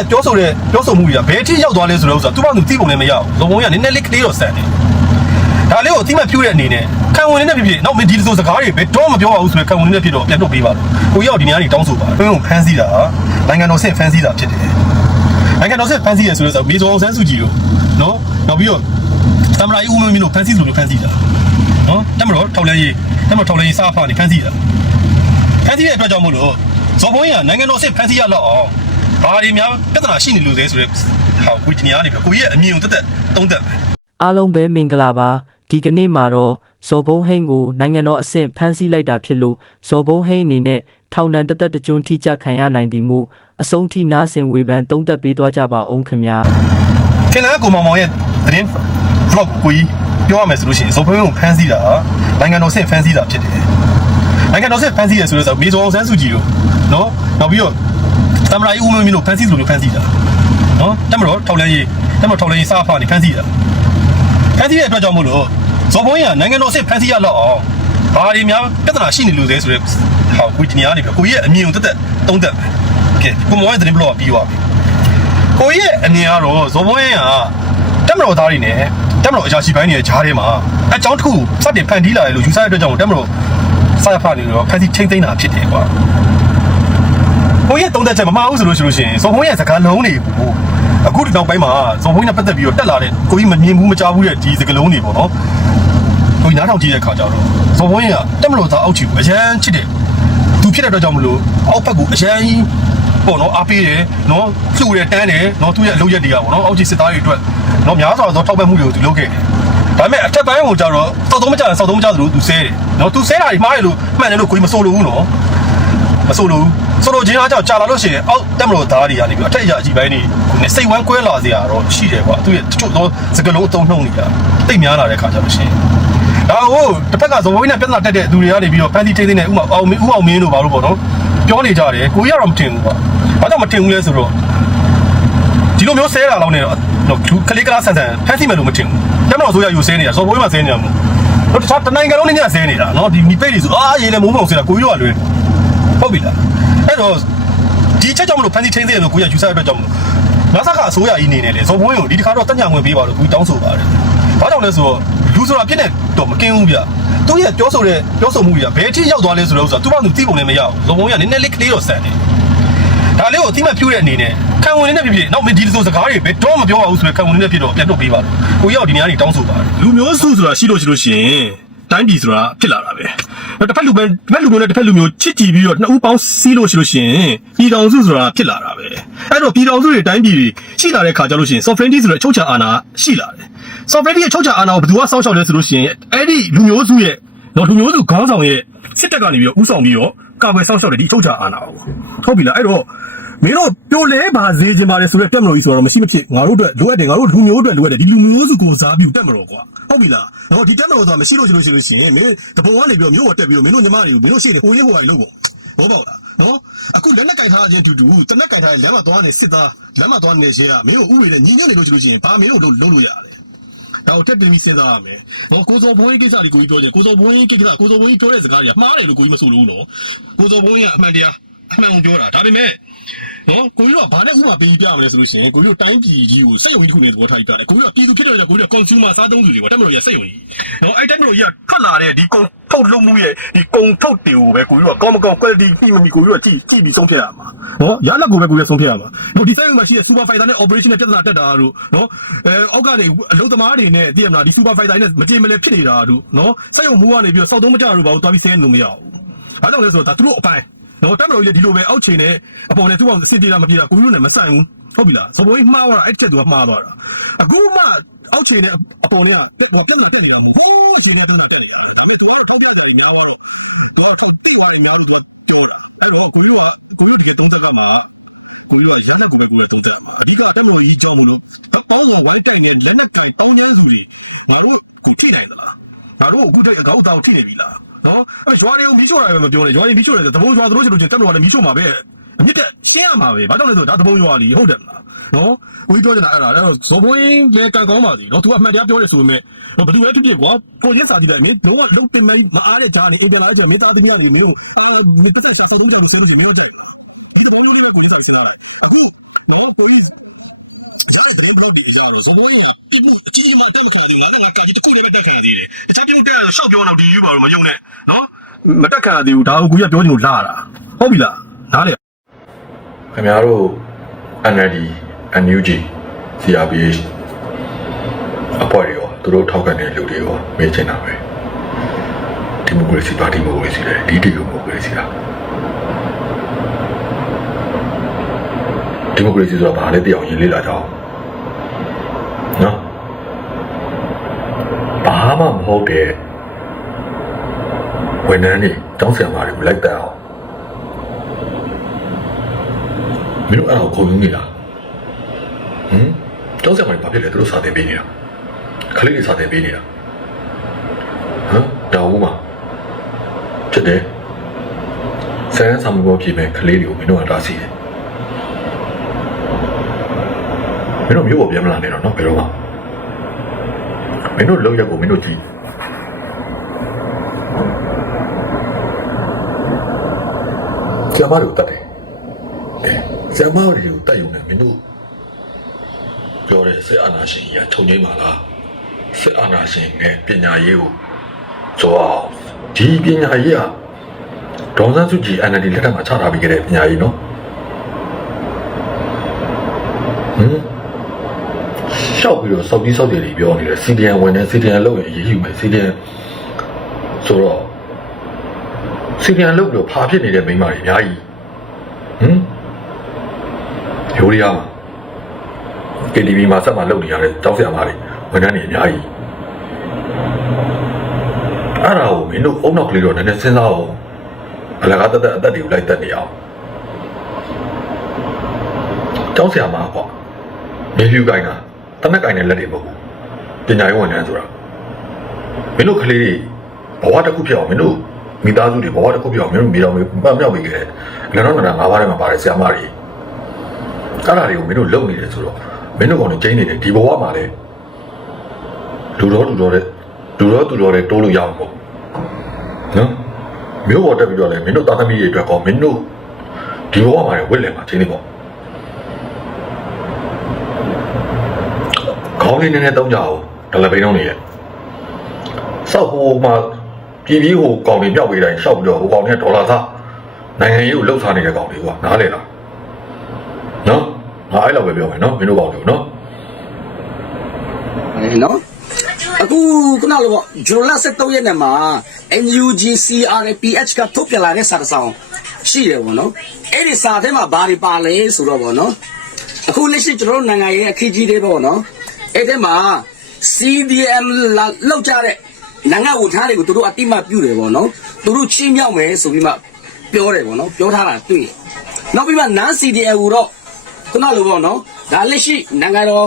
ရဲ့ပြောဆိုတဲ့ပြောဆိုမှုတွေကဘယ်အထိရောက်သွားလဲဆိုတော့ဥစ္စာသူ့ဘာသူသိပုံလည်းမရဘူးဇုံဘုံကနည်းနည်းလေးကလေးတော့ဆန်တယ်ဒါလေးကိုအတိမတ်ပြူတဲ့အနေနဲ့ခံဝင်နေတဲ့ဖြစ်ဖြစ်နောက်မင်းဒီလိုဆိုစကားတွေဘယ်တော့မပြောပါဘူးဆိုရင်ခံဝင်နေတဲ့ဖြစ်တော့ပြန်တော့ပေးပါလို့ကိုရောက်ဒီနေရာကြီးတောင်းဆိုပါဘယ်လိုဖမ်းဆီးတာနိုင်ငံတော်ဆင့်ဖမ်းဆီးတာဖြစ်တယ်နိုင်ငံတော်ဆင့်ဖမ်းဆီးရဆိုတော့မေဇောအောင်ဆန်းစုကြည်တို့နော်နောက်ပြီးတော့သမ္မတကြီးဦးမင်းမင်းတို့ဖမ်းဆီးလို့ဖမ်းဆီးတာနော်တမတော်ထောက်လဲရေးတမတော်ထောက်လဲရေးစားဖာနေဖမ်းဆီးတာဖန်စီတဲ့အတွက်ကြောင့်မို့လို့ဇော်ဘုံကြီးကနိုင်ငံတော်စစ်ဖန်စီရတော့အောင် ဘာတွေများပြဿနာရှိနေလို့လဲဆိုတော့ဟာကိုဒီနေရာနေပြီကိုကြီးရဲ့အမြင်ကိုတက်တက်တုံးတက်အားလုံးပဲမင်္ဂလာပါဒီကနေ့မှာတော့ဇော်ဘုံဟိန်းကိုနိုင်ငံတော်အဆင့်ဖမ်းဆီးလိုက်တာဖြစ်လို့ဇော်ဘုံဟိန်းအနေနဲ့ထောင်ဒဏ်တစ်သက်တစ်ကျွန်းထိကြခံရနိုင်သည်မို့အဆုံးထိနားဆင်ဝေဖန်သုံးသပ်ပေးသွားကြပါအောင်ခင်ဗျာထင်တယ်ကိုမောင်မောင်ရဲ့သတင်း vlog ကိုကြီးပြောရမယ်ဆိုလို့ရှိရင်ဇော်ဘုံကိုဖန်စီတာနိုင်ငံတော်စစ်ဖန်စီတာဖြစ်တယ်နိုင်ငံတော်စစ်ဖန်စီရဆိုတော့မေဇောအောင်ဆန်းစုကြည်တို့နော်နောက်ပြီးတော့ သမ္မတကြီးဦးမင်းမင်းတို့ဖန်စီလို့ဖန်စီတာနော်တမတော်ထောက်လဲရေးတမတော်ထောက်လဲရေးစားဖာနေဖန်စီတာဖမ်းဆီးတဲ့အတွက်ကြောင့်မို့လို့ဇော်ဘုံကြီးကနိုင်ငံတော်စစ်ဖမ်းဆီးရတော့အောင်ဘာတွေများပြဿနာရှိနေလို့လဲဆိုတော့ဟာကိုဒီနေရာနေပြီကိုကြီးရဲ့အမြင်ကိုတက်တက်တုံးတက်ကဲကိုမောင်ရဲ့သတင်းဘလော့ပြီးသွားပြီကိုကြီးရဲ့အမြင်ကတော့ဇော်ဘုံကြီးကတက်မတော်သားတွေနဲ့တက်မတော်အရာရှိပိုင်းတွေရဲ့ဂျားထဲမှာအကြောင်းတစ်ခုစတင်ဖန်တီးလာတယ်လို့ယူဆတဲ့အတွက်ကြောင့်တက်မတော်စာဖတ်နေတော့ဖန်ဆီးချိန်သိမ်းတာဖြစ်တယ်ကွာ ကိုကြီးရဲ့တုံးတက်ချက်မမှားဘူးဆိုလို့ရှိလို့ရှိရင်ဇော်ဘုံရဲ့စကားလုံးတွေကိုအခုဒီနောက်ပိုင်းမှာဇော်ဘုံနဲ့ပတ်သက်ပြီးတော့တက်လာတဲ့ကိုကြီးမမြင်ဘူးမကြားဘူးတဲ့ဒီစကားလုံးတွေပေါ့နော်ကိုကြီးနားထောင်ကြည့်တဲ့အခါကျတော့ဇော်ဘုန်းကြီးကတက်မလို့သားအောက်ချီကိုအရန်ချစ်တယ်သူဖြစ်တဲ့အတွက်ကြောင့်မလို့အောက်ဘက်ကိုအရန်ကြီးပေါ့နော်အားပေးတယ်နော်လှူတယ်တန်းတယ်နော်သူရဲ့အလုပ်ရက်တွေကပေါ့နော်အောက်ချီစစ်သားတွေအတွက်နော်များစွာသောထောက်ပံ့မှုတွေကိုသူလုပ်ခဲ့တယ်ဒါပေမဲ့အထက်ပိုင်းကိုကျတော့စောက်သုံးမကြတယ်စောက်သုံးမကြသလိုသူဆဲတယ်နော်သူဆဲတာတွေမှားတယ်လို့မှန်တယ်လို့ကိုကြီးမဆိုလို့ဘူးနော်မဆိုလို့ ဆိုလို့ချင်းအားကြောင့်ကြာလာလို့ရှိရင်အောက်တက်မလို့သားတွေကနေပြီးအထက်အရာအကြီးပိုင်းတွေနဲ့စိတ်ဝမ်းကွဲလာစရာတော့ရှိတယ်ကွာသူရဲ့တချို့သောစကလုံးအတုံးနှုံနေတာတိတ်များလာတဲ့ခါကျတော့ရှင်ဒါကိုတစ်ဖက်ကဇော်ဝိနဲ့ပြဿနာတက်တဲ့သူတွေကနေပြီးတော့ဖန်တီထိသိနေဥမာအောင်မင်းဥအောင်မင်းတို့ဘာလို့ပေါ့နော်ပြောနေကြတယ်ကိုကြီးကတော့မတင်ဘူးကွာဘာကြောင့်မတင်ဘူးလဲဆိုတော့ဒီလိုမျိုးဆဲတာလောက်နေတော့တော့ခလေးကလားဆန်ဆန်ဖန်တီမယ်လို့မတင်ဘူးတက်မတော်ဆိုရယူဆဲနေတာဇော်ဝိမှာဆဲနေတာမို့တော့တခြားတနိုင်ငံလုံးနဲ့ညဆဲနေတာနော်ဒီမိပိတ်တွေဆိုအာရေးလေမိုးမောင်ဆဲတာကိုကြီးတော့လွယ်ဟုတ်ပြီလား အဲ့တော့ဒီချက်ကြောင့်မလို့ဖန်တီထိသိတယ်လို့ကိုကြီးကယူဆတဲ့အတွက်ကြောင့်မလို့နာဆာကအစိုးရကြီးနေနေလေဇော်ဘိုးကိုဒီတစ်ခါတော့တက်ညာဝင်ပေးပါလို့ကိုကြီးတောင်းဆိုပါတယ်ဘာကြောင့်လဲဆိုတော့လူဆိုတာပြည့်နေတော့မကင်းဘူးဗျသူရဲ့ပြောဆိုတဲ့ပြောဆိုမှုတွေကဘယ်အထိရောက်သွားလဲဆိုတော့ဥစ္စာသူ့ဘာသူသိပုံလည်းမရဘူးဇော်ဘိုးကနည်းနည်းလေးကလေးတော့ဆန်တယ်ဒါလေးကိုအတိမတ်ပြူတဲ့အနေနဲ့ခံဝင်နေတဲ့ဖြစ်ဖြစ်နောက်မင်းဒီလိုဆိုစကားတွေဘယ်တော့မပြောပါဘူးဆိုရင်ခံဝင်နေတဲ့ဖြစ်တော့ပြန်တော့ပေးပါလို့ကိုရောက်ဒီနေရာကြီးတောင်းဆိုပါတယ်လူမျိုးစုဆိုတာရှိလို့ရှိလို့ရှိရင်တိုင်းပြည်ဆိုတာဖြစ်လာတာပဲ တစ်ဖက်လူပဲတစ်ဖက်လူမျိုးနဲ့တစ်ဖက်လူမျိုးချစ်ကြည်ပြီးတော့နှစ်ဦးပေါင်းစီးလို့ရှိလို့ရှိရင်ပြည်တော်စုဆိုတာဖြစ်လာတာပဲအဲ့တော့ပြည်တော်စုတွေတိုင်းပြည်တွေရှိလာတဲ့ခါကျလို့ရှိရင် sovereignty ဆိုတဲ့အချုပ်ချာအာဏာရှိလာတယ် sovereignty ရဲ့ချုပ်ချာအာဏာကိုဘယ်သူကစောင့်ရှောက်လဲဆိုလို့ရှိရင်အဲ့ဒီလူမျိုးစုရဲ့တော့လူမျိုးစုခေါင်းဆောင်ရဲ့စစ်တပ်ကနေပြီးတော့ဥဆောင်ပြီးတော့ကာကွယ်စောင့်ရှောက်တယ်ဒီချုပ်ချာအာဏာကိုဟုတ်ပြီလားအဲ့တော့ မင်းတို့ပြိုလဲပါစေချင်ပါတယ်ဆိုတော့တက်မလို့ကြီးဆိုတော့မရှိမဖြစ်ငါတို့အတွက်လိုအပ်တယ်ငါတို့လူမျိုးအတွက်လိုအပ်တယ်ဒီလူမျိုးစုကိုစားပြီးတက်မလို့ကွာဟုတ်ပြီလားတော့ဒီတက်မလို့ဆိုတာမရှိလို့ရှိလို့ရှိလို့ရှိရင်မင်းတပုံကနေပြီးတော့မျိုးဝတ်တက်ပြီးတော့မင်းတို့ညီမတွေကိုမင်းတို့ရှိတယ်ဟိုရင်းဟိုဟာကြီးလုပ်ကုန်ဘောပေါက်လားနော်အခုလက်နက်ကင်ထားခြင်းတူတူတနက်ကင်ထားရင်လမ်းမှာသွားနေစစ်သားလမ်းမှာသွားနေရှေ့ကမင်းတို့ဥပဒေနဲ့ညီညွတ်နေလို့ရှိလို့ရှိရင်ဘာမင်းတို့လုပ်လုပ်လို့ရတယ်ဒါကိုတက်တင်ပြီးစဉ်းစားရမယ်။ဟောကိုစောဘွင်းကိစ္စလေးကိုကြီးပြောချင်ကိုစောဘွင်းကိစ္စကိုစောဘွင်းပြောတဲ့စကားတွေကမှားတယ်လို့ကိုကြီးမဆိုလို့နော်။ကိုစောဘွင်းကအမှန်တရား အမှန်ကိုပြောတာဒါပေမဲ့နော်ကိုကြီးကဘာနဲ့ဥပမာပေးပြမလဲဆိုလို့ရှိရင်ကိုကြီးတို့တိုင်းပြည်ကြီးကိုစက်ယုံကြီးတစ်ခုနဲ့သဘောထားပြတယ်ကိုကြီးကပြည်သူဖြစ်တဲ့ကြောင့်ကိုကြီးက consumer စားသုံးသူတွေပေါ့တက်မလို့ရစက်ယုံကြီးနော်အဲ့တက်မလို့ရထွက်လာတဲ့ဒီကုန်ထုတ်လုပ်မှုရဲ့ဒီကုန်ထုတ်တွေကိုပဲကိုကြီးကကောင်းမကောင်း quality မှီမမှီကိုကြီးကကြည့်ကြည့်ပြီးဆုံးဖြတ်ရမှာနော်ရလက်ကိုပဲကိုကြီးကဆုံးဖြတ်ရမှာတို့ဒီစက်ယုံမှာရှိတဲ့ supervisor နဲ့ operation နဲ့ပြဿနာတက်တာတို့နော်အဲအောက်ကနေအလုပ်သမားတွေနဲ့သိရမလားဒီ supervisor နဲ့မတင်မလဲဖြစ်နေတာတို့နော်စက်ယုံမိုးကနေပြီးတော့စောက်သုံးမကြတို့ဘာလို့သွားပြီးဆင်းလို့မရဘူး။အားကြောင့်လဲဆိုတော့ဒါသူတို့အပိုင်း နော်တက်မလို့လေဒီလိုပဲအောက်ချိန်နဲ့အပေါ်နဲ့သူ့အောင်အဆင်ပြေတာမပြေတာကိုကြီးတို့နဲ့မဆိုင်ဘူးဟုတ်ပြီလား။စပေါ်ကြီးမှားသွားတာအဲ့ချက်သူကမှားသွားတာ။အခုမှအောက်ချိန်နဲ့အပေါ်နဲ့ကဟိုပြဿနာတက်နေတာမဟုတ်ဘူး။ချိန်နဲ့ပြဿနာတက်နေတာ။ဒါပေမဲ့သူကတော့ထောက်ပြကြတယ်များတော့တော့ထောက်တိသွားတယ်များလို့ပြောတာ။အဲ့တော့ကိုကြီးကကိုကြီးဒီတုံးတက်ကမှာကိုကြီးကရန်ကိုပဲကိုယ်တုံးတက်မှာအဓိကတက်လို့ရေးကြောင်းမလို့တောင်းဝိုင်းတိုင်နဲ့ရန်နဲ့တိုင်တောင်းနေလူတွေငါတို့ကိုထိနိုင်တာငါတို့အခုတည်းအကောက်တောင်ထိနေပြီလား နော်အဲရွာတွေကိုမီးရှို့တာပဲမပြောနဲ့ရွာတွေမီးရှို့တယ်တဘုံရွာတို့ချင်လို့ချင်းတက်လို့လည်းမီးရှို့မှာပဲအမြင့်တက်ရှင်းရမှာပဲဘာကြောင့်လဲဆိုတော့ဒါတဘုံရွာလीဟုတ်တယ်မလားနော်ကိုကြီးပြောချင်တာအဲ့ဒါအဲ့တော့ဇော်ဘွင်းလေကန်ကောင်းပါစီနော်သူကအမှန်တရားပြောတယ်ဆိုပေမဲ့တော့ဘယ်သူပဲဖြစ်ဖြစ်ကွာကိုရင်းစာကြည့်လိုက်မင်းလုံးဝလုံးတင်မမအားတဲ့ကြားနေအင်ပြန်လာကြမင်းသားသမီးတွေမင်းတို့အာမင်းတက်ဆက်စာလုံးကြမစလို့မင်းတို့ကြတယ်ဒီဘုံလုံးလေးကိုစားစားလိုက်အခုကိုရီး စားတယ်ဘယ်လိုဒီကြတော့ဇမောရင်ကပြည်မှုအကြီးကြီးမှတက်မခံဘူးငါကငါကာကြီးတခုလည်းပဲတက်ခံသေးတယ်တခြားပြည်မှုတက်ရရှော့ပြောတော့ဒီယူပါတော့မယုံနဲ့နော်မတက်ခံသေးဘူးဒါအကူကြီးကပြောချင်လို့လာတာဟုတ်ပြီလားနားလေခင်ဗျားတို့ NLD NUG CRPH အဖွဲ့တွေရောသူတို့ထောက်ခံတဲ့လူတွေရောမေးချင်တာပဲဒီမိုကရေစီပါတီမိုကရေစီလေဒီဒီမိုကရေစီလားဒီမိုကရေစီဆိုတာဘာလဲသိအောင်ရင်လေ့လာကြအောင်နော် ဘာမှမဟုတ်တဲ့ဝန်ထမ်းတွေတောင်းဆရာမတွေကိုလိုက်တက်အောင်မင်းတို့အဲ့ဒါကိုခုံနေလားဟမ်ကျောင်းဆရာမတွေဘာဖြစ်လဲသူတို့စာသင်ပေးနေတာခလေးတွေစာသင်ပေးနေတာဟမ်တောင်းဦးမှာဖြစ်တယ်ဆန်းဆာမဘောဖြစ်မဲ့ခလေးတွေကိုမင်းတို့ကတားဆီးတယ်မင်းတို့မျိုးပေါ်ပြန်မလာနဲ့တော့နော်ဘယ်တော့မှမ င်းတို့လောက်ရက်ကိုမင်းတို့ကြည့်ဆရာမတွေကိုတတ်တယ်ဆရာမတွေကိုတက်ယူနေမင်းတို့ပြောတဲ့စစ်အာဏာရှင်ကြီးကထုံငိမ့်ပါလားစစ်အာဏာရှင်နဲ့ပညာရေးကိုကြောအောင်ဒီပညာရေးကဒေါန်ဆန်းစုကြည် NLD လက်ထက်မှာချထားပြီးခဲ့တဲ့ပညာရေးနော်ဟမ် ရှောက်ပြီးတော့စောက်ပြီးစောက်တယ်တွေပြောနေတယ် CDN ဝင်နေ CDN လောက်ရင်အရေးယူမယ် CDN ဆိုတော့ CDN လောက်ပြီးတော့ဖာဖြစ်နေတဲ့မိန်းမတွေအများကြီးဟမ်ရိုးရီးယားမှာ KTV မှာဆက်မှာလုပ်နေရတဲ့တောက်ဆရာမတွေဝန်ထမ်းတွေအများကြီးအဲ့ဒါကိုမင်းတို့အုံနောက်ကလေးတော့နည်းနည်းစဉ်းစားအောင်အလကားတက်တက်အသက်တွေကိုလိုက်တက်နေအောင်တောက်ဆရာမပေါ့မေဖြူကိုင်းတာ တနက်ကင်တဲ့လက်တွေမဟုတ်ဘူးပညာရေးဝန်ထမ်းဆိုတာမင်းတို့ကလေးတွေဘဝတစ်ခုဖြစ်အောင်မင်းတို့မိသားစုတွေဘဝတစ်ခုဖြစ်အောင်မင်းတို့မိတော်မေပတ်မြောက်ပြီးခဲ့တယ်လည်းတော့နာငါးပါးထဲမှာပါတယ်ဆရာမတွေအဲ့ဒါတွေကိုမင်းတို့လုံနေတယ်ဆိုတော့မင်းတို့ကောင်တွေကျင်းနေတယ်ဒီဘဝမှာလေလူတော်လူတော်တဲ့လူတော်သူတော်တဲ့တိုးလို့ရအောင်ပေါ့နော်မျိုးပေါ်တက်ပြီးတော့လေမင်းတို့သားသမီးတွေအတွက်ကောမင်းတို့ဒီဘဝမှာလေဝစ်လင်မှာကျင်းနေပေါ့ ခေါင်းလေးနည်းနည်းတောင်းကြအောင်ဒလပိန်းတော့နေရဲ့စောက်ဟိုမှာပြည်ပြီးဟိုကောင်တွေမြောက်ပေးတိုင်းရှောက်ပြီးတော့ဟိုကောင်တွေကဒေါ်လာသားနိုင်ငံရေးကိုလှုပ်ရှားနေတဲ့ကောင်တွေကနားလေလားနော်ငါအဲ့လောက်ပဲပြောမယ်နော်မင်းတို့ပေါ့လို့နော်အဲနော်အခုခုနလိုပေါ့ဂျူလာ73ရက်နေ့မှာ NUG CRPH ကထုတ်ပြန်လာတဲ့စာတစ်စောင်ရှိတယ်ပေါ့နော်အဲ့ဒီစာထဲမှာဘာတွေပါလဲဆိုတော့ပေါ့နော်အခုလက်ရှိကျွန်တော်တို့နိုင်ငံရဲ့အခင်းကြီးတွေပေါ့နော် အဲ့ထဲမှာ CDM လာလောက်ကြတဲ့နိုင်ငံဝန်ထမ်းတွေကိုသူတို့အတိမတ်ပြုတယ်ပေါ့နော်သူတို့ချင်းမြောက်မယ်ဆိုပြီးမှပြောတယ်ပေါ့နော်ပြောထားတာတွေ့တယ်နောက်ပြီးမှ non CDM ကိုတော့ခုနလိုပေါ့နော်ဒါလက်ရှိနိုင်ငံတော်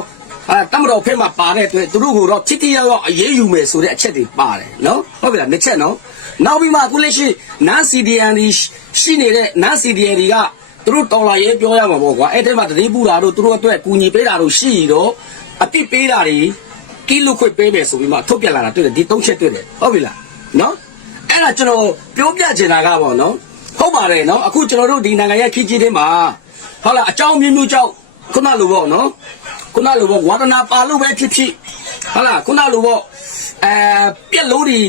အဲတမတော်ဖက်မှာပါတဲ့အတွက်သူတို့ကိုတော့တိတိယောက်ယောက်အရေးယူမယ်ဆိုတဲ့အချက်တွေပါတယ်နော်ဟုတ်ပြီလားနှစ်ချက်နော်နောက်ပြီးမှအခုလက်ရှိနန် CDN ဒီရှိနေတဲ့နန် CDN တွေကသူတို့တော်လာရေးပြောရမှာပေါ့ကွာအဲ့ထဲမှာတတိပူတာတို့သူတို့အတွက်ကူညီပေးတာတို့ရှိရတော့ အတိပေးတာတွေကိလုခွတ်ပေးမယ်ဆိုပြီးမှထုတ်ပြလာတာတွေ့တယ်ဒီသုံးချက်တွေ့တယ်ဟုတ်ပြီလားနော်အဲ့ဒါကျွန်တော်ပြောပြချင်တာကပေါ့နော်ဟုတ်ပါတယ်နော်အခုကျွန်တော်တို့ဒီနိုင်ငံရဲ့ခီးကြီးတွေမှာဟုတ်လားအကြောင်းမျိုးမျိုးကြောင့်ခုနလိုပေါ့နော်ခုနလိုပေါ့ဝါဒနာပါလို့ပဲဖြစ်ဖြစ်ဟုတ်လားခုနလိုပေါ့အဲပြက်လို့ဒီ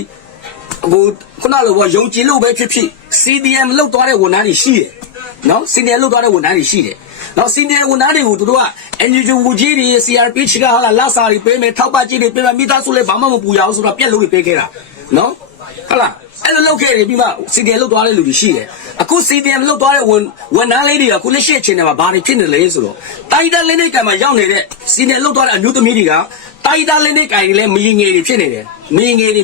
ဟိုခုနလိုပေါ့ယုံကြည်လို့ပဲဖြစ်ဖြစ် CDM လောက်သွားတဲ့ဝန်ထမ်းတွေရှိတယ် နော် CDM လောက်သွားတဲ့ဝန်ထမ်းတွေရှိတယ်နော် CDM ဝန်ထမ်းတွေကိုသူတို့က NUG ဝကြီးတွေ CRP ချကဟာလာလက်စာတွေပေးမယ်ထောက်ပံ့ကြီးတွေပေးမယ်မိသားစုလည်းဘာမှမပူရအောင်ဆိုတော့ပြက်လို့တွေပေးခဲ့တာနော်ဟုတ်လားအဲ့လိုလုပ်ခဲ့တယ်ပြီးမှ CDM လောက်သွားတဲ့လူတွေရှိတယ်အခု CDM လောက်သွားတဲ့ဝန်ဝန်ထမ်းလေးတွေကခုလက်ရှိအချိန်ထဲမှာဘာတွေဖြစ်နေလဲဆိုတော့တိုင်းတန်းလင်းနေကံမှာရောက်နေတဲ့ CDM လောက်သွားတဲ့အမျိုးသမီးတွေကတိုင်းတန်းလင်းနေကံတွေလည်းမရင်ငယ်တွေဖြစ်နေတယ်မရင်ငယ်တွေ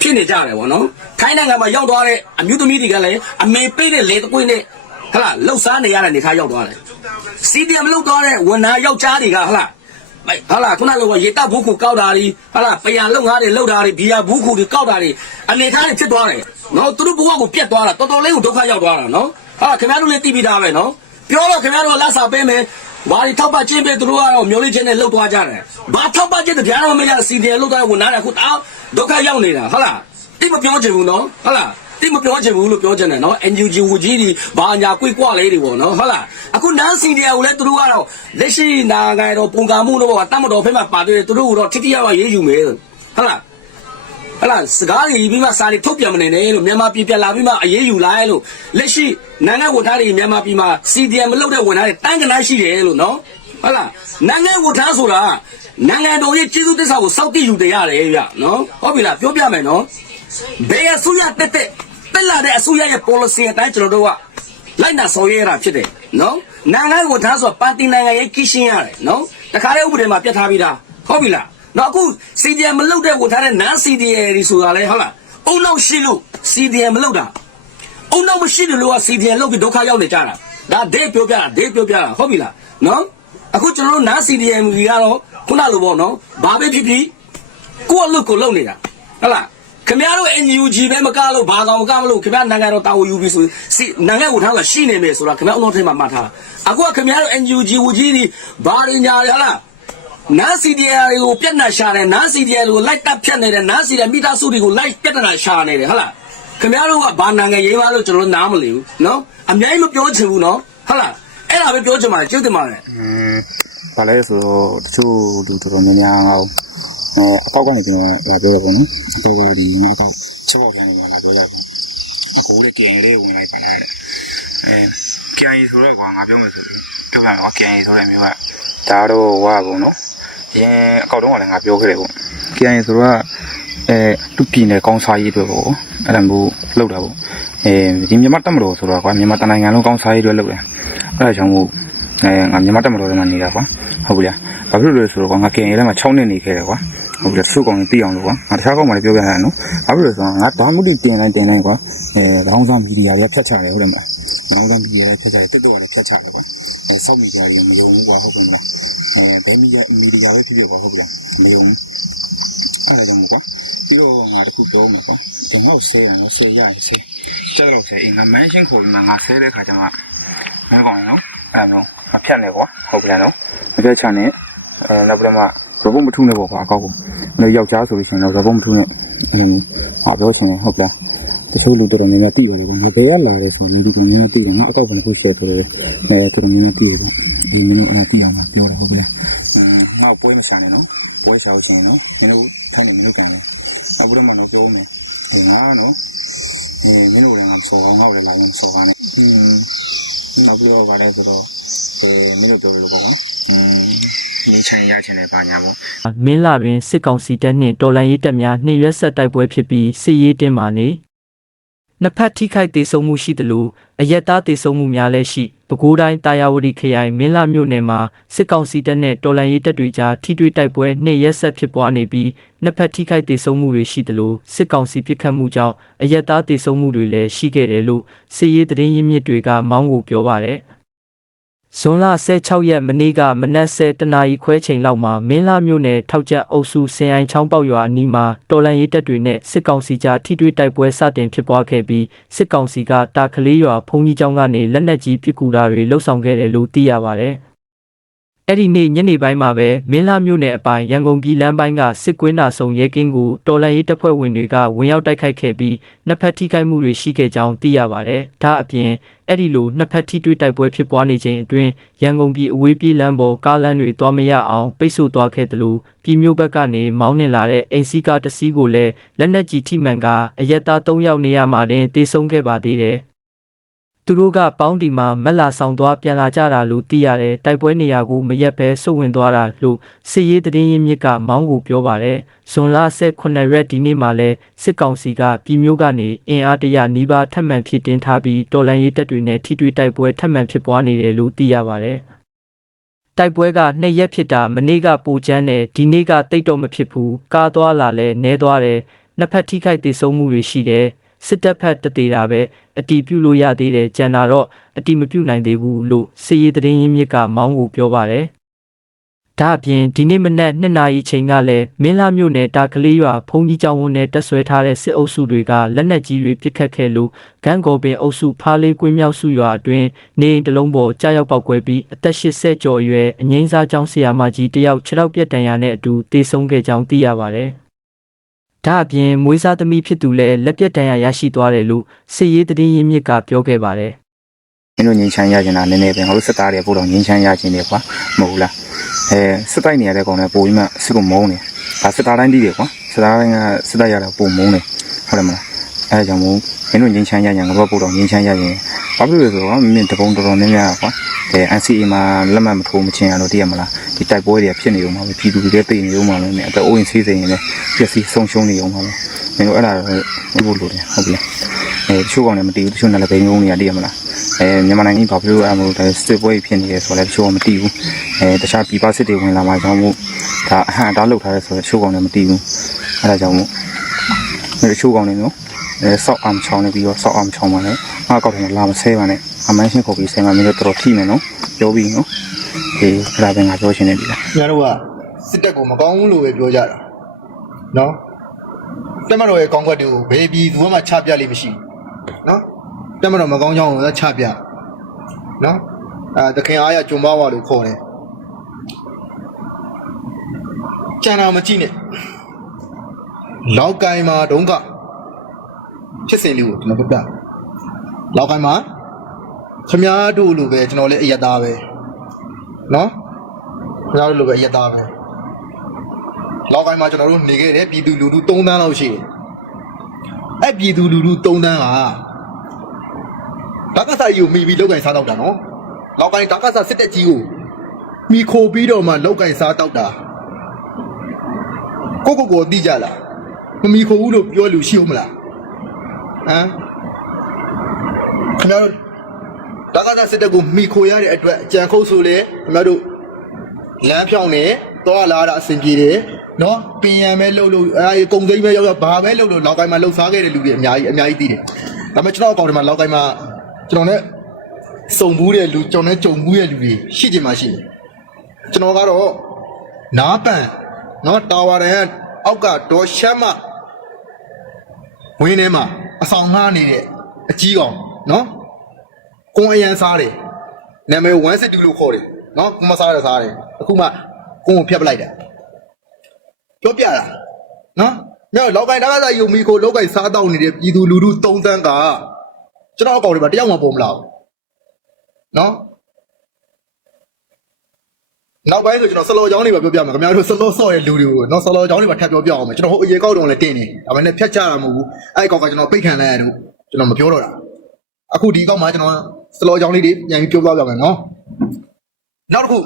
ဖြစ်နေကြတယ်ဗောနော်ခိုင်းနိုင်ငံမှာရောက်သွားတဲ့အမျိုးသမီးတွေကလည်းအမေပေးတဲ့လေတကွင်းနဲ့ ဟလာလှုပ်ရှားနေရတဲ့နေခါရောက်သွားတယ် CDM လောက်သွားတဲ့ဝန်ထမ်းယောက်ျားတွေကဟလာဟာလာခုနလိုရေတပ်ဘူးခုကောက်တာတွေဟာလာပယံလုံငါးတွေလောက်တာတွေဘီယာဘူးခုတွေကောက်တာတွေအနေထားတွေဖြစ်သွားတယ်နော်သူတို့ဘဝကိုပြတ်သွားတာတော်တော်လေးကိုဒုက္ခရောက်သွားတာနော်ဟာခင်ဗျားတို့လည်းသိပြီးသားပဲနော်ပြောတော့ခင်ဗျားတို့လက်စာပေးမယ်ဘာတွေထောက်ပချင်းပေးသူတို့ကတော့မျိုးလေးချင်းနဲ့လှုပ်သွားကြတယ်ဘာထောက်ပချင်းတရားတော်မရစီတယ်လှုပ်သွားတဲ့ဝန်ထမ်းတွေအခုတောင်းဒုက္ခရောက်နေတာဟုတ်လားတိမပြောချင်ဘူးနော်ဟုတ်လား တိမပြောချင်ဘူးလို့ပြောချင်တယ်နော် NUG ဝကြီးဒီဘာညာကွေ့ကွလေးတွေပေါ့နော်ဟုတ်လားအခုနန်းစီဒီယာကိုလည်းသူတို့ကတော့လက်ရှိနိုင်ငံတော်ပုံကမှုတော့ကတတ်မတော်ဖက်မှာပါတွေ့တယ်သူတို့ကတော့ထိတိယဝရေးယူမယ်ဟုတ်လားဟလာစကားတွေပြီးမှစာတွေထုတ်ပြန်မနေနဲ့လို့မြန်မာပြည်ပြန်လာပြီးမှအရေးယူလိုက်လို့လက်ရှိနိုင်ငံဝန်ထမ်းတွေမြန်မာပြည်မှာ CDM မလုပ်တဲ့ဝန်ထမ်းတွေတန်းကနားရှိတယ်လို့နော်ဟုတ်လားနိုင်ငံဝန်ထမ်းဆိုတာနိုင်ငံတော်ရဲ့ကျေးဇူးတစ္ဆာကိုစောင့်တည်ယူတယ်ရတယ်ဗျနော်ဟုတ်ပြီလားပြောပြမယ်နော်ဘယ်အစိုးရတက်တက် တက်လာတဲ့အစိုးရရဲ့ policy အတိုင်းကျွန်တော်တို့ကလိုက်နာဆောင်ရွက်ရတာဖြစ်တယ်နော်နိုင်ငံဝန်ထမ်းဆိုတာပါတီနိုင်ငံရဲ့ကိရှင်းရတယ်နော်တခါတည်းဥပဒေမှာပြတ်ထားပြီးသားဟုတ်ပြီလားနော်အခု CDM မလုပ်တဲ့ဝန်ထမ်းတဲ့ non CDM တွေဆိုတာလဲဟုတ်လားအုံနောက်ရှိလို့ CDM မလုပ်တာအုံနောက်မရှိလို့လို့က CDM လုပ်ပြီးဒုက္ခရောက်နေကြတာဒါဒိတ်ပြောပြတာဒိတ်ပြောပြတာဟုတ်ပြီလားနော်အခုကျွန်တော်တို့ non CDM ကြီးကတော့ခုနလိုပေါ့နော်ဘာပဲဖြစ်ဖြစ်ကိုယ့်အလုပ်ကိုလုပ်နေတာဟုတ်လား ခင်ဗျားတို့ NUG ပဲမကလို့ဘာကောင်မကမလို့ခင်ဗျားနိုင်ငံတော်တာဝန်ယူပြီးဆိုစီနိုင်ငံကိုထားလို့ရှိနေမယ်ဆိုတာခင်ဗျားအလုံးထဲမှာမှတ်ထားအခုကခင်ဗျားတို့ NUG ဝကြီးဒီဘာရညာရလားနာစီဒီယာကိုပြက်နှာရှာတယ်နာစီဒီယာကိုလိုက်တက်ဖြတ်နေတယ်နာစီဒီယာမိသားစုတွေကိုလိုက်ပြက်နှာရှာနေတယ်ဟုတ်လားခင်ဗျားတို့ကဘာနိုင်ငံရေးပါလို့ကျွန်တော်နားမလည်ဘူးနော်အများကြီးမပြောချင်ဘူးနော်ဟုတ်လားအဲ့ဒါပဲပြောချင်ပါတယ်ကျေးဇူးတင်ပါတယ်။ဘာလဲဆိုတော့တချို့လူတော်တော်များများငါ့ကို အဲအကောက်ကနေကျွန်တော်လာပြောရပေါ့နော်။အကောက်ကဒီငါအကောက်ချက်ပေါက်ထဲနေမှာလာပြောလိုက်ပေါ့။အကိုလည်းကြင်ရဲဝင်လိုက်ပါလားတဲ့။အဲကြင်ရီဆိုတော့ကွာငါပြောမယ်ဆိုပြီးပြောပြမယ်ကွာကြင်ရီဆိုတဲ့မျိုးကဒါတော့ဝါပေါ့နော်။အရင်အကောက်တုန်းကလည်းငါပြောခဲ့တယ်ပေါ့။ကြင်ရီဆိုတော့အဲသူပြည်နယ်ကောင်းစားရေးအတွက်ပေါ့။အဲ့ဒါမျိုးလောက်တာပေါ့။အဲဒီမြန်မာတက်မတော်ဆိုတော့ကွာမြန်မာတနိုင်ငံလုံးကောင်းစားရေးအတွက်လောက်တယ်။အဲ့ဒါကြောင့်မို့အဲငါမြန်မာတက်မတော်ထဲမှာနေတာကွာဟုတ်ပြီလားဘာဖြစ်လို့လဲဆိုတော့ကွာငါကင်ရဲထဲမှာ6နှစ်နေခဲ့တယ်ကွာ ဟုတ်ပြီလားတချို့ကောင်တွေသိအောင်လို့ကွာငါတခြားကောင်မှလည်းပြောပြရအောင်နော်ဘာဖြစ်လို့လဲဆိုတော့ငါဘာမှမသိတင်တိုင်းတင်တိုင်းကွာအဲလောင်းစားမီဒီယာတွေကဖြတ်ချတယ်ဟုတ်တယ်မလားလောင်းစားမီဒီယာတွေဖြတ်ချတယ်တက်တော့လည်းဖြတ်ချတယ်ကွာအဲစောက်မီဒီယာတွေမယုံဘူးကွာဟုတ်ပြီလားအဲဘယ်မီဒီယာမီဒီယာပဲဖြစ်ဖြစ်ကွာဟုတ်ပြီလားမယုံဘူးအဲ့ဒါကြောင့်ကွာပြီးတော့ငါတခုပြောမယ်ကွာဒီငါ့ကိုဆဲတယ်နော်ဆဲရတယ်ဆဲကျတော့ဆဲအင်္ဂမန်ရှင်းခေါ်ပြီးမှငါဆဲတဲ့ခါကျမှမင်းကောင်နော်အဲ့လိုမဖြတ်နဲ့ကွာဟုတ်ပြီလားနော်မဖြတ်ချနဲ့ အဲနောက်ပြီးတော့မှရဘုံမထုနဲ့ပေါ့ကွာအကောက်ကိုအဲ့ယောက်ျားဆိုလို့ရှိရင်တော့ရဘုံမထုနဲ့အင်းဟာပြောချင်တယ်ဟုတ်ပြီလားတချို့လူတော်တော်များများသိပါတယ်ကွာငါဘယ်ရလာလဲဆိုတော့လူတော်များများသိတယ်ငါအကောက်ဘယ်နှခု share ဆိုလို့အဲတော်တော်များများသိတယ်ပေါ့ဒီမင်းတို့အဲ့ဒါသိအောင်ပါပြောတယ်ဟုတ်ပြီလားအင်းငါပွဲမဆန်နဲ့နော်ပွဲချောက်ချင်းနော်မင်းတို့ထိုင်နေမင်းတို့ကန်မယ်နောက်ပြီးတော့မှတော့ပြောမယ်ငါနော်အဲမင်းတို့လည်းငါစော်အောင်ငါ့ကိုလည်းလာရင်စော်ကားနဲ့อืมနောက်ပြီးတော့ဗါလဲဆိုတော့အဲမင်းတို့ပြောလို့ပေါ့ကွာ อืมဒီချိန်ရချင်တယ်ဘာညာပေါ့မင်းလာတွင်စစ်ကောင်စီတပ်နှင့်တော်လှန်ရေးတပ်များနှိပ်ရက်ဆက်တိုက်ပွဲဖြစ်ပြီးစစ်ရေးတင်းမာနေနှစ်ဖက်ထိခိုက်ဒေဆုံးမှုရှိသလိုအရက်သားဒေဆုံးမှုများလည်းရှိပဲခူးတိုင်းတာယာဝတီခရိုင်မင်းလာမြို့နယ်မှာစစ်ကောင်စီတပ်နဲ့တော်လှန်ရေးတပ်တွေကြားထိတွေ့တိုက်ပွဲနှိပ်ရက်ဆက်ဖြစ်ပွားနေပြီးနှစ်ဖက်ထိခိုက်ဒေဆုံးမှုတွေရှိသလိုစစ်ကောင်စီပစ်ခတ်မှုကြောင့်အရက်သားဒေဆုံးမှုတွေလည်းရှိခဲ့တယ်လို့စစ်ရေးသတင်းရင်းမြစ်တွေကမောင်းကိုပြောပါတယ် ဇွန်လ16ရက်မနေ့ကမနက်10တနာရီခွဲချိန်လောက်မှာမင်းလာမြို့နယ်ထောက်ကျက်အုပ်စုစင်အိုင်ချောင်းပေါက်ရွာအနီးမှာတော်လန်ရေးတပ်တွေနဲ့စစ်ကောင်စီကြားထိတွေ့တိုက်ပွဲစတင်ဖြစ်ပွားခဲ့ပြီးစစ်ကောင်စီကတာကလေးရွာဖုန်ကြီးကျောင်းကနေလက်နက်ကြီးပစ်ကူတာတွေလှုပ်ဆောင်ခဲ့တယ်လို့သိရပါတယ်။ အဲ့ဒီနေ့ညနေပိုင်းမှာပဲမင်းလာမြို့နယ်အပိုင်းရန်ကုန်ပြည်လမ်းပိုင်းကစစ်ကွင်းနာဆောင်ရဲကင်းကိုတော်လန်ရေးတပ်ဖွဲ့ဝင်တွေကဝင်ရောက်တိုက်ခိုက်ခဲ့ပြီးနှစ်ဖက်ထိခိုက်မှုတွေရှိခဲ့ကြောင်းသိရပါတယ်။ဒါအပြင်အဲ့ဒီလိုနှစ်ဖက်ထိတွေ့တိုက်ပွဲဖြစ်ပွားနေချိန်အတွင်းရန်ကုန်ပြည်အဝေးပြေးလမ်းပေါ်ကားလမ်းတွေသွားမရအောင်ပိတ်ဆို့သွားခဲ့တယ်လို့ပြည်မျိုးဘက်ကနေမောင်းနှင်လာတဲ့အိမ်စီးကားတစ်စီးကိုလည်းလက်နက်ကြီးထိမှန်ကအရက်သား၃ယောက်နေရာမှာတင်တေဆုံးခဲ့ပါသေးတယ်။ သူတို့ကပေါင်းဒီမှာမက်လာဆောင်သွားပြန်လာကြတာလို့သိရတယ်တိုက်ပွဲနေရာကိုမရက်ပဲစုဝင်သွားတာလို့စစ်ရေးသတင်းရင်းမြစ်ကမောင်းကိုပြောပါတယ်ဇွန်လ18ရက်ဒီနေ့မှာလဲစစ်ကောင်စီကပြည်မျိုးကနေအင်အားတရနီးပါးထပ်မံဖြစ်တင်ထားပြီးတော်လန်ရေးတပ်တွေနဲ့ထိတွေ့တိုက်ပွဲထပ်မံဖြစ်ပွားနေတယ်လို့သိရပါတယ်တိုက်ပွဲကနှစ်ရက်ဖြစ်တာမနေ့ကပူချမ်းတယ်ဒီနေ့ကတိတ်တော့မဖြစ်ဘူးကားသွားလာလဲနဲသွားတယ်နှစ်ဖက်ထိခိုက်ဒေဆုံးမှုတွေရှိတယ် စစ်တပ်ဖက်တသေးတာပဲအတီးပြုတ်လို့ရသေးတယ်ကြံတာတော့အတီးမပြုတ်နိုင်သေးဘူးလို့စစ်ရေးသတင်းရင်းမြစ်ကမောင်းကိုပြောပါတယ်ဒါအပြင်ဒီနေ့မနက်2နာရီချိန်ကလည်းမင်းလာမြို့နယ်တာကလေးရွာဖုန်ကြီးကျောင်းဝန်းနဲ့တက်ဆွဲထားတဲ့စစ်အုပ်စုတွေကလက်နက်ကြီးတွေပစ်ခတ်ခဲ့လို့ဂန်းကော်ပင်အုပ်စုဖားလေးကွင်းမြောက်စုရွာအတွင်းနေအိမ်တစ်လုံးပေါ်ကြားရောက်ပောက်ကွဲပြီးအသက်80ကျော်အရွယ်အငိမ့်စားကျောင်းဆရာမကြီးတယောက်ခြေထောက်ပြက်ဒဏ်ရာနဲ့အတူတေဆုံးခဲ့ကြောင်းသိရပါတယ်။ ဒါအပြင်မွေးစားသမီးဖြစ်သူလည်းလက်ပြတ်တန်ရရရှိသွားတယ်လို့စစ်ရေးသတင်းရင်းမြစ်ကပြောခဲ့ပါတယ်မင်းတို့ငင်းချမ်းရကျင်တာနည်းနည်းပဲငါတို့စစ်သားတွေပို့တော့ငင်းချမ်းရကျင်တယ်ကွာမဟုတ်ဘူးလားအဲစစ်တိုက်နေရတဲ့ကောင်လည်းပိုပြီးမှစစ်ကိုမုန်းတယ်ဒါစစ်သားတိုင်းတည်တယ်ကွာစစ်သားတိုင်းကစစ်တိုက်ရတာပိုမုန်းတယ်ဟုတ်တယ်မလား အဲဒါကြောင့်မို့မင်းတို့ငင်းချမ်းရကျင်ငါတို့ပို့တော့ငင်းချမ်းရကျင်ဘာဖြစ်လို့လဲဆိုတော့မင်းတပုံတော်တော်များများကွာအဲ NCA မှာလက်မှတ်မထိုးမချင်းရတော့တည်ရမလားဒီတိုက်ပွဲတွေဖြစ်နေဦးမှာပဲပြည်သူတွေလည်းတိတ်နေဦးမှာလည်းအသက်အိုးရင်ဆေးစိမ်ရင်လည်းပျက်စီးဆုံးရှုံးနေဦးမှာပဲမင်းတို့အဲ့ဒါတော့မဟုတ်လို့တယ်ဟုတ်ပြီလားအဲတချို့ကောင်လည်းမတည်ဘူးတချို့လည်းပဲငုံနေရတည်ရမလားအဲမြန်မာနိုင်ငံဘာဖြစ်လို့အမို့ဒါစစ်ပွဲဖြစ်နေရဲဆိုတော့လည်းတချို့ကမသိဘူးအဲတခြားပြည်ပစစ်တွေဝင်လာမှကြောင့်မို့ဒါအဟံအတားလောက်ထားရဲဆိုတော့တချို့ကောင်လည်းမသိဘူးအဲဒါကြောင့်မို့အဲတချို့ကောင်လည်းနော် အဲဆောက်အောင်ချောင်းနေပြီးတော့ဆောက်အောင်ချောင်းပါနဲ့ငါကောက်တယ်လာမဆဲပါနဲ့အမန်းရှင်းခုတ်ပြီးဆဲမှမင်းတို့တော်တော်ထိမယ်နော်ပြောပြီးနော်ဒီအဲ့ဒါပဲငါပြောချင်နေပြီလားညာတို့ကစစ်တပ်ကိုမကောင်းဘူးလို့ပဲပြောကြတာနော်တက်မတော်ရဲ့ကောင်းကွက်တွေကိုဘယ်ပြည်သူမှချပြလိမ့်မရှိဘူးနော်တက်မတော်မကောင်းကြောင်းကိုလည်းချပြနော်အဲတခင်အားရဂျုံပါဝါလို့ခေါ်တယ်ကျန်တာမကြည့်နဲ့လောက်ကိုင်းမှာဒုံးက ဖြစ်စဉ်လေးကိုကျွန်တော်ပြပြလောက်ကိုင်းမှာခမားတို့လိုပဲကျွန်တော်လည်းအယက်သားပဲနော်ခင်ဗျားတို့လိုပဲအရက်သားပဲလောက်ကိုင်းမှာကျွန်တော်တို့နေခဲ့တယ်ပြည်သူလူထု3တန်းလောက်ရှိတယ်အဲ့ပြည်သူလူထု3တန်းကဓာကစာကြီးကိုမိပြီးလောက်ကင်စားတော့တာနော်လောက်ကိုင်းဓာကစာစစ်တက်ကြီးကိုမိခိုပြီးတော့မှလောက်ကင်စားတော့တာကိုကိုကိုသိကြလားမမိခိုဘူးလို့ပြောလို့ရှိဦးမလား ဟမ်ခင်ဗျားတို့ဓာကစာစစ်တက်ကိုမိခိုရတဲ့အတွက်အကြံခုတ်ဆိုလေခင်ဗျားတို့လမ်းဖြောင်းနေသွားလာတာအဆင်ပြေတယ်နော်ပင်ရံပဲလှုပ်လို့အဲကုံသိမ်းပဲရောက်ရောက်ဘာပဲလှုပ်လို့လောက်ကိုင်းမှာလှုပ်စားခဲ့တဲ့လူတွေအများကြီးအများကြီးသိတယ်ဒါပေမဲ့ကျွန်တော်အကောင့်ထဲမှာလောက်ကိုင်းမှာကျွန်တော်နဲ့စုံဘူးတဲ့လူကျွန်တော်နဲ့ကြုံဘူးတဲ့လူတွေရှိချင်မှရှိတယ်ကျွန်တော်ကတော့နားပန်နော်တာဝါရန်အောက်ကဒေါ်ရှမ်းမဝင်းထဲမှာ အဆောင်ငှားနေတဲ့အကြီးကောင်နော်ကိုယ်အရန်စားတယ်နာမည်162လို့ခေါ်တယ်နော်ကိုမစားရစားတယ်အခုမှကိုယ်ကိုဖျက်ပလိုက်တာပြောပြတာနော်ညောလောက်ကိုင်းတာကစားယုံမီကိုလောက်ကိုင်းစားတော့နေတဲ့ပြည်သူလူထု၃တန်းကကျွန်တော်အကောင့်တွေမှာတယောက်မှပုံမလာဘူးနော် နောက်ပိုင်းဆိုကျွန်တော်ဆလော်ချောင်းတွေပါပြောပြမှာခင်ဗျားတို့ဆလော်ဆော့တဲ့လူတွေကိုနော်ဆလော်ချောင်းတွေပါထပ်ပြောပြအောင်မယ်ကျွန်တော်ဟိုအရေကောက်တုံးလည်းတင်နေဒါပေမဲ့ဖြတ်ချတာမဟုတ်ဘူးအဲ့ကောက်ကကျွန်တော်ပိတ်ခံလိုက်ရတယ်ကျွန်တော်မပြောတော့တာအခုဒီကောက်မှာကျွန်တော်ဆလော်ချောင်းလေးတွေပြန်ပြီးပြောပြပြမယ်နော်နောက်တစ်ခု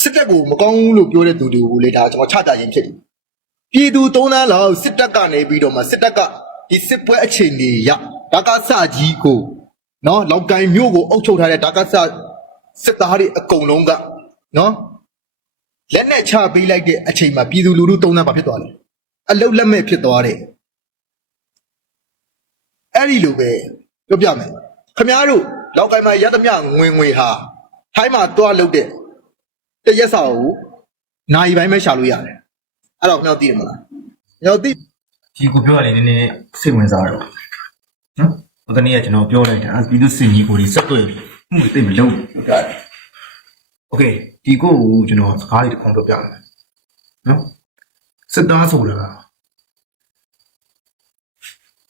စစ်တပ်ကိုမကောင်းဘူးလို့ပြောတဲ့သူတွေကိုလေဒါကျွန်တော်ချပြခြင်းဖြစ်တယ်ပြည်သူသုံးသန်းလောက်စစ်တပ်ကနေပြီးတော့မှစစ်တပ်ကဒီစစ်ပွဲအချိန်ကြီးရဒါကစကြီးကိုနော်လောက်ကိုင်းမြို့ကိုအုပ်ချုပ်ထားတဲ့ဒါကစ စစ်သားတွေအကုန်လုံးကနော်လက်နဲ့ချပေးလိုက်တဲ့အချိန်မှာပြည်သူလူထုသုံးသန်းပါဖြစ်သွားတယ်အလုတ်လက်မဲ့ဖြစ်သွားတယ်အဲ့ဒီလိုပဲပြောပြမယ်ခမားတို့လောက်ကိုင်းမှာရသမျှငွေငွေဟာထိုင်းမှာတွားလုတ်တဲ့တရက်စာကိုနိုင်ပိုင်းပဲရှာလို့ရတယ်အဲ့တော့ခမားသိတယ်မလားကျွန်တော်သိဒီကိုပြောရလေနည်းနည်းစိတ်ဝင်စားတော့နော်ဟိုတနေ့ကကျွန်တော်ပြောလိုက်တာအာပြည်သူစင်ကြီးကိုဒီစက်တွေ့ပြီ မှုသိမလုံးဘူးကြားတယ်โอเคဒီကိုကိုကျွန်တော်စကားလေးတစ်ခုပြောပြမယ်နော်စစ်သားဆိုတာ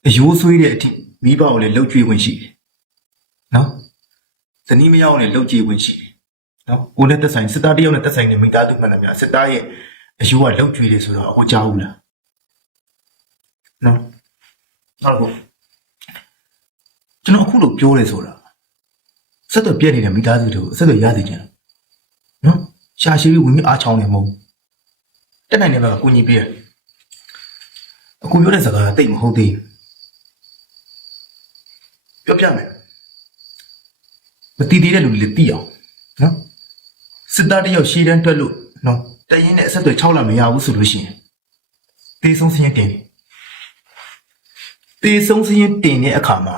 အယိုးဆွေးတဲ့အထိမိဘကိုလည်းလှုပ်ကြွေးဝင်ရှိတယ်နော်ဇနီးမရောက်နဲ့လှုပ်ကြွေးဝင်ရှိတယ်နော်ကိုနဲ့တက်ဆိုင်စစ်သားတယောက်နဲ့တက်ဆိုင်နေမိသားစုမှန်တယ်များစစ်သားရဲ့အယိုးကလှုပ်ကြွေးတယ်ဆိုတော့အခုကြားဘူးလား နော်နောက်တော့ကျွန်တော်အခုလို့ပြောရဲဆိုတာ ဆက်တော့ပြည့်နေတဲ့မိသားစုတွေကိုဆက်တော့ရသေးကြတယ်နော်ရှာရှိပြီးဝင်ပြီးအားချောင်းနေမဟုတ်ဘူးတက်နိုင်တဲ့ဘက်ကကိုကြီးပေးတယ်အခုပြောတဲ့စကားကတိတ်မဟုတ်သေးဘူးပြောပြမယ်မတည်သေးတဲ့လူတွေလည်းသိအောင်နော်စစ်သားတယောက်ရှေ့တန်းတွက်လို့နော်တရင်နဲ့အဆက်တွေ6လမရဘူးဆိုလို့ရှိရင်တေးဆုံးစင်းရင်တင်တယ်တေဆုံးစင်းရင်တင်တဲ့အခါမှာ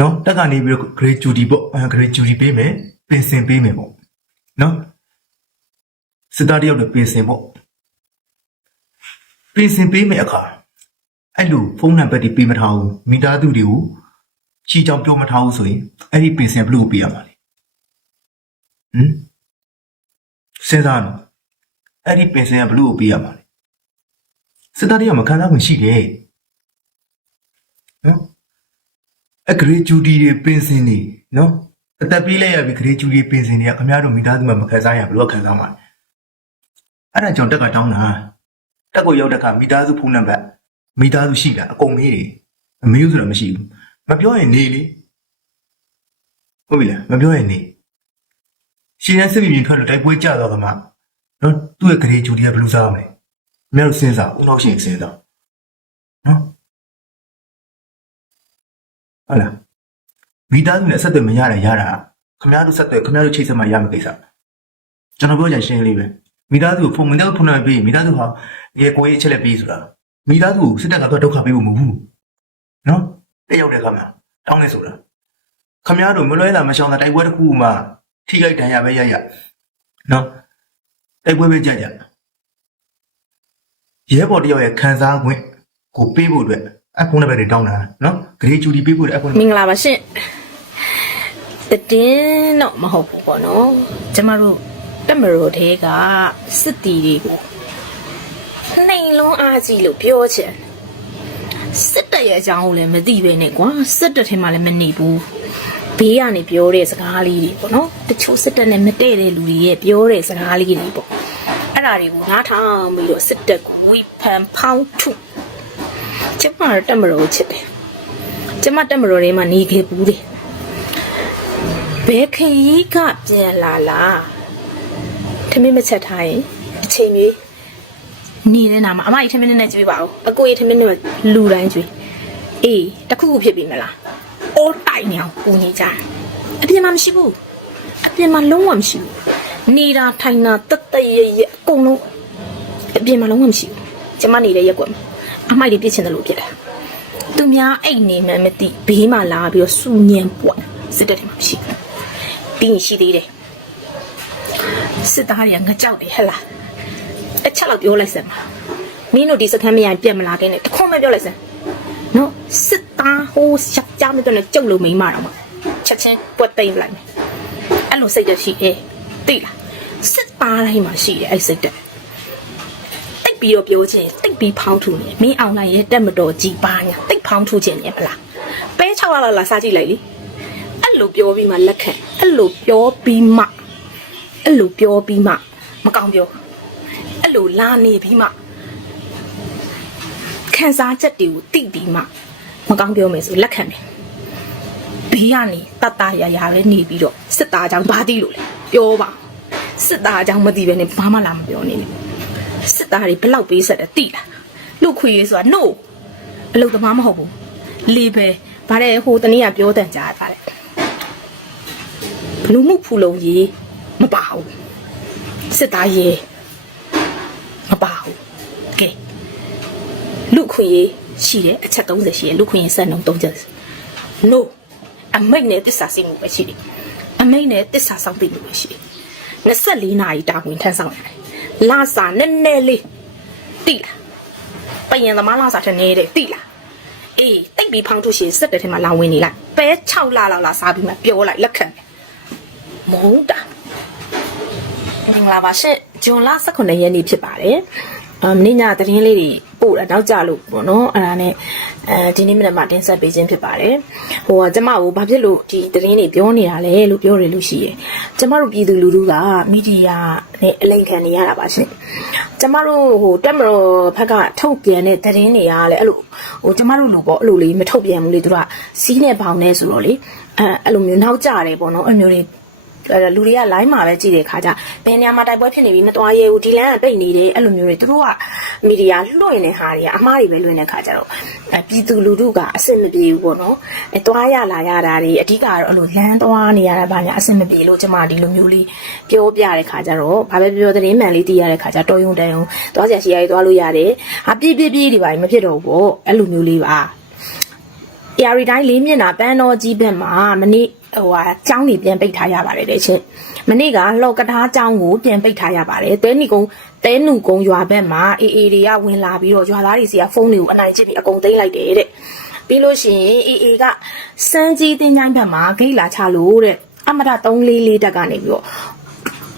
နော်တက်ကနေပြီးတော့ gratuity ပေါ့အဲ gratuity ပေးမယ်ပင်စင်ပေးမယ်ပေါ့နော်စစ်သားတယောက်လည်းပင်စင်ပေါ့ပင်စင်ပေးမယ်အခါအဲ့လိုဖုန်းနံပါတ်တွေပေးမထားဘူးမိသားစုတွေကိုချီကြောင်ပြောမထားဘူးဆိုရင်အဲ့ဒီပင်စင်ဘယ်လို့ပေးရမှာလဲဟမ်စဉ်းစားနော်အဲ့ဒီပင်စင်ကဘလို့ကိုပေးရမှာလဲစစ်သားတွေကမခံစားခွင့်ရှိတယ်နော် အဂရေဂျူဒီတွေပင်စင်နေနော်အသက်ပေးလိုက်ရပြီဂရေဂျူဒီပင်စင်တွေကခင်ဗျားတို့မိသားစုမှာမခံစားရဘလို့ခံစားမှာလဲအဲ့ဒါကြောင့်တက်ကတောင်းတာတက်ကိုရောက်တဲ့အခါမိသားစုဖုန်းနံပါတ်မိသားစုရှိတာအကုန်မေးတယ်အမေးဆိုတော့မရှိဘူးမပြောရင်နေလေဟုတ်ပြီလားမပြောရင်နေရှင်းရစစ်ပြင်ထွက်လို့တိုက်ပွဲကြတော့ကမှနော်သူ့ရဲ့ဂရေဂျူဒီကဘယ်လိုစားမလဲအများတို့စဉ်းစားဦးနောက်ရှင်စဉ်းစားနော် ဟုတ်လားမိသားစုနဲ့ဆက်သွယ်မရတာရတာခင်ဗျားတို့ဆက်သွယ်ခင်ဗျားတို့ချိတ်ဆက်မှရမယ့်ကိစ္စကျွန်တော်ပြောချင်ရှင်းကလေးပဲမိသားစုကိုဖုန်မိသားစုဖုန်နိုင်ပြီးမိသားစုဟာဒီကိုရေးအချက်လက်ပေးဆိုတာမိသားစုကိုစစ်တပ်ကတော့ဒုက္ခပေးဖို့မဟုတ်ဘူးနော်တက်ရောက်တဲ့ခါမှာတောင်းနေဆိုတာခင်ဗျားတို့မလွဲလာမရှောင်တာတိုက်ပွဲတစ်ခုမှထိခိုက်ဒဏ်ရာပဲရရနော်တိုက်ပွဲပဲကြကြရဲဘော်တယောက်ရဲ့ခံစား권ကိုပေးဖို့အတွက် အဖုန်းနံပါတ်တွေတောင်းတာနော်ဂရေဂျူဒီပေးဖို့အတွက်အဖုန်းနံမပါတ်င်္ဂလာပါရှင်တတင်းတော့မဟုတ်ဘူးပေါ့နော်ကျမတို့တက်မရိုတဲကစစ်တီတွေကိုနှိမ်လုံးအားကြီးလို့ပြောချင်စစ်တပ်ရဲ့အကြောင်းကိုလည်းမသိပဲနဲ့ကွာစစ်တပ်ထဲမှာလည်းမနေဘူးဘေးကနေပြောတဲ့စကားလေးတွေပေါ့နော်တချို့စစ်တပ်နဲ့မတည့်တဲ့လူတွေရဲ့ပြောတဲ့စကားလေးတွေပေါ့အဲ့ဒါတွေကိုနားထောင်ပြီးတော့စစ်တပ်ကိုဝိဖန်ဖောင်းထု ကျမတို့တက်မရိုချစ်တယ်ကျမတက်မတော်ထဲမှာနေခဲ့ဘူးတယ်ဘယ်ခရီးကပြန်လာလားထမင်းမချက်ထားရင်အချိန်ကြီးနေတဲ့နာမှာအမကြီးထမင်းနဲ့ကြွေးပါဦးအကိုကြီးထမင်းနဲ့လူတိုင်းကြွေးအေးတခုခုဖြစ်ပြီမလားအိုးတိုင်နေအောင်ပူနေကြတယ်အပြင်မှာမရှိဘူးအပြင်မှာလုံးဝမရှိဘူးနေတာထိုင်တာတက်တက်ရရအကုန်လုံးအပြင်မှာလုံးဝမရှိဘူးကျမနေတဲ့ရက်ကွက်မှာ အမိုက်တွေပြစ်ချင်တယ်လို့ဖြစ်တယ်သူများအိတ်နေမှန်းမသိဘေးမှာလာပြီးတော့စူညံပွက်စစ်တပ်တွေမှာမရှိဘူးပြီးရင်ရှိသေးတယ်စစ်သားတွေကငကြောက်တယ်ဟဲ့လားတစ်ချက်လောက်ပြောလိုက်စမ်းပါမင်းတို့ဒီစခန်းမရရင်ပြက်မလာခင်နဲ့တခွန်းမပြောလိုက်စမ်းနော်စစ်သားဟိုရက်ကြမတော့နဲ့ကြုတ်လို့မိမတော့မှာချက်ချင်းပွက်သိမ့်လိုက်မယ်အဲ့လိုစိတ်တရှိတယ်သိလားစစ်သားတိုင်းမှာရှိတယ်အဲ့စိတ်တက်တိတ် ပြီးတော့ပြောချင်တိတ်ပြီးဖောင်းထူနေမင်းအောင်လိုက်ရဲ့တက်မတော်ကြီးပါညာတိတ်ဖောင်းထူချင်နေမလားပဲ6လလောက်လာစားကြည့်လိုက်လေအဲ့လိုပြောပြီးမှလက်ခံအဲ့လိုပြောပြီးမှအဲ့လိုပြောပြီးမှမကောင်းပြောအဲ့လိုလာနေပြီးမှခံစားချက်တွေကိုတိပြီးမှမကောင်းပြောမယ်ဆိုလက်ခံတယ်ဘေးကနေတတ်တာရရပဲနေပြီးတော့စစ်သားကြောင့်ဘာသိလို့လဲပြောပါစစ်သားကြောင့်မသိပဲနဲ့ဘာမှလာမပြောနေနဲ့ စစ်သားတွေဘလောက်ပေးဆက်တယ်တိလားလူခွေရေးဆိုတာ no အလုတ်သမားမဟုတ်ဘူးလေပဲဗါတဲ့ဟိုတနေ့ကပြောတန်ကြားတာတဲ့ဘလူမှုဖူလုံးကြီးမပါဘူးစစ်သားရေးမပါဘူးကဲလူခွေရေးရှိတယ်အချက်30ရှိတယ်လူခွေရေးစက်နှုန်း3ချက် no အမိတ်နဲ့တစ္ဆာစိတ်မှုပဲရှိတယ်အမိတ်နဲ့တစ္ဆာဆောင်သိမှုပဲရှိတယ်24နာရီတာဝန်ထမ်းဆောင်ရတယ် လာစာနည်းနည်းလေးတိလားပယံသမားလာစာထက်နေတယ်တိလားအေးတိတ်ပြီးဖောင်းထုတ်ရှင်စက်တဲ့ထဲမှာလာဝင်နေလိုက်ပဲ6လလောက်လာစားပြီးမှပြောလိုက်လက်ခံမဟုတ်တာမင်္ဂလာပါရှင်ဂျွန်လ18ရက်နေ့ဖြစ်ပါတယ်အ မင်းညသတင်းလေးတွေပို့တာနောက်ကြလို့ပေါ့နော်အဲ့ဒါနဲ့အဲဒီနေ့မနက်မှတင်ဆက်ပေးခြင်းဖြစ်ပါတယ်ဟိုကကျမကိုဘာဖြစ်လို့ဒီသတင်းတွေပြောနေတာလဲလို့ပြောရလို့ရှိရယ်ကျမတို့ပြည်သူလူထုကမီဒီယာနဲ့အလိန်ခံနေရတာပါရှင်ကျမတို့ဟိုတက်မတော်ဘက်ကထုတ်ပြန်တဲ့သတင်းတွေကလည်းအဲ့လိုဟိုကျမတို့လူပေါ့အဲ့လိုလေးမထုတ်ပြန်ဘူးလေသူကစီးနဲ့ပေါင်နေဆိုတော့လေအဲအဲ့လိုမျိုးနောက်ကြတယ်ပေါ့နော်အဲ့မျိုးတွေအဲ့ လူတွေက line မှာပဲကြည့်တဲ့ခါကျဘယ်နေရာမှာတိုက်ပွဲဖြစ်နေပြီမသွားရဲဘူးဒီလမ်းကပိတ်နေတယ်အဲ့လိုမျိုးတွေသူတို့ကမီဒီယာလွှင့်နေတဲ့ဟာတွေကအမားတွေပဲလွှင့်တဲ့ခါကျတော့အဲပြည်သူလူထုကအဆင်မပြေဘူးပေါ့နော်အဲသွားရလာရတာတွေအဓိကတော့အဲ့လိုလမ်းသွားနေရတာဘာညာအဆင်မပြေလို့ကျမဒီလိုမျိုးလေးပြောပြတဲ့ခါကျတော့ဘာပဲပြောသတင်းမှန်လေးသိရတဲ့ခါကျတော်ယုံတန်ယုံသွားကြရှိရည်သွားလို့ရတယ်ဟာပြည့်ပြည့်ပြည့်ဒီပါမဖြစ်တော့ဘူးပေါ့အဲ့လိုမျိုးလေးပါ။ AR တိုင်းလေးမျက်နှာပန်းတော်ကြီးဘက်မှာမနေ့ ဟိုဟာကျောင်းကြီးပြန်ပိတ်ထားရပါတယ်တဲ့ချင်း။မနေ့ကလော်ကထားကျောင်းကိုပြန်ပိတ်ထားရပါတယ်။တဲနီကုန်းတဲနုကုန်းရွာဘက်မှာ AA တွေကဝင်လာပြီးတော့ရွာသားတွေစီကဖုန်းတွေကိုအနိုင်ကျင့်ပြီးအကုန်သိမ်းလိုက်တယ်တဲ့။ပြီးလို့ရှိရင် AA ကစမ်းကြီးတင်းချိုင်းဘက်မှာဂိတ်လာချလို့တဲ့အမရ344တက်ကနေပြီးတော့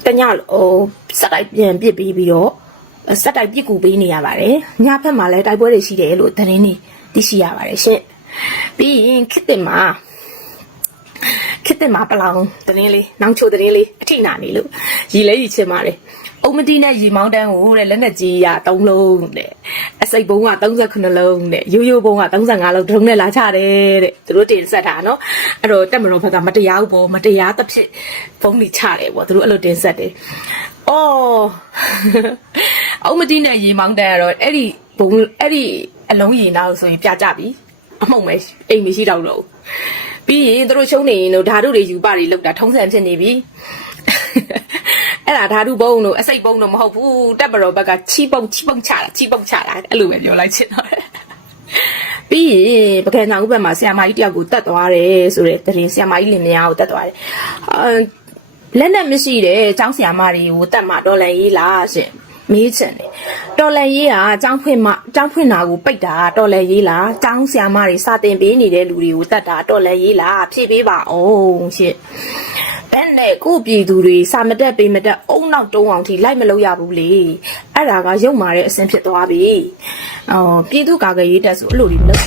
တညဟိုစက်တိုက်ပြန်ပြစ်ပြီးပြီးတော့စက်တိုက်ပြစ်ကူပေးနေရပါတယ်ညဖက်မှာလည်းတိုက်ပွဲတွေရှိတယ်လို့သတင်းတွေသိရှိရပါတယ်ရှင်ပြီးရင်ခစ်တင်မှာ ခစ်တင်မှာပလောင်သတင်းလေးနောင်ချိုသတင်းလေးအထိနာနေလို့ရီလဲရီချင်ပါတယ်အုံမတီနဲ့ရီမောင်းတန်းကိုတဲ့လက်နဲ့ကြီးရ3လုံးတဲ့အစိတ်ဘုံက38လုံးတဲ့ရိုးရိုးဘုံက35လုံးဒုံနဲ့လာချတယ်တဲ့သူတို့တင်ဆက်တာနော်အဲ့တော့တက်မတော်ဘက်ကမတရားဘူးပေါ့မတရားသဖြင့်ဘုံကြီးချတယ်ပေါ့သူတို့အဲ့လိုတင်ဆက်တယ်အော်အုံမတီနဲ့ရီမောင်းတန်းကတော့အဲ့ဒီဘုံအဲ့ဒီအလုံးရီနာလို့ဆိုရင်ပြကြပြီအမှုံပဲအိမ်မရှိတော့လို့ ပြီးရင်သူတို့ရှုံးနေရင်တို့ဓာတုတွေယူပတွေလောက်တာထုံးစံဖြစ်နေပြီအဲ့ဒါဓာတုဘုံတို့အစိတ်ဘုံတို့မဟုတ်ဘူးတက်မတော်ဘက်ကချီပုံချီပုံချတာချီပုံချတာအဲ့လိုပဲပြောလိုက်ချင်တော့တယ်ပြီးရင်ပကံကြောင်ဥပ္ပမှာဆီယမကြီးတယောက်ကိုတတ်သွားတယ်ဆိုတဲ့တရင်ဆီယမကြီးလင်မယားကိုတတ်သွားတယ်အာလက်နဲ့မရှိတဲ့ចောင်းဆီယမတွေကိုတတ်မှတော်လည်းရေးလားရှင် မေးချင်တယ်တော်လည်းရေးကចောင်းဖွင့်မှចောင်းဖွင့်တာကိုပိတ်တာတော်လည်းရေးလားចောင်းဆီယမတွေစာတင်ပေးနေတဲ့လူတွေကိုတတ်တာတော်လည်းရေးလားဖြည့်ပေးပါအောင်ရှင် အဲ့နဲ့ကိုပြည်သူတွေစာမတက်ပေးမတက်အုံနောက်တုံးအောင်ထိလိုက်မလို့ရဘူးလေအဲ့ဒါကရုပ်မာတဲ့အဆင်ဖြစ်သွားပြီအော်ပြည်သူကာကွယ်ရေးတက်ဆိုအဲ့လိုတွေမလုပ်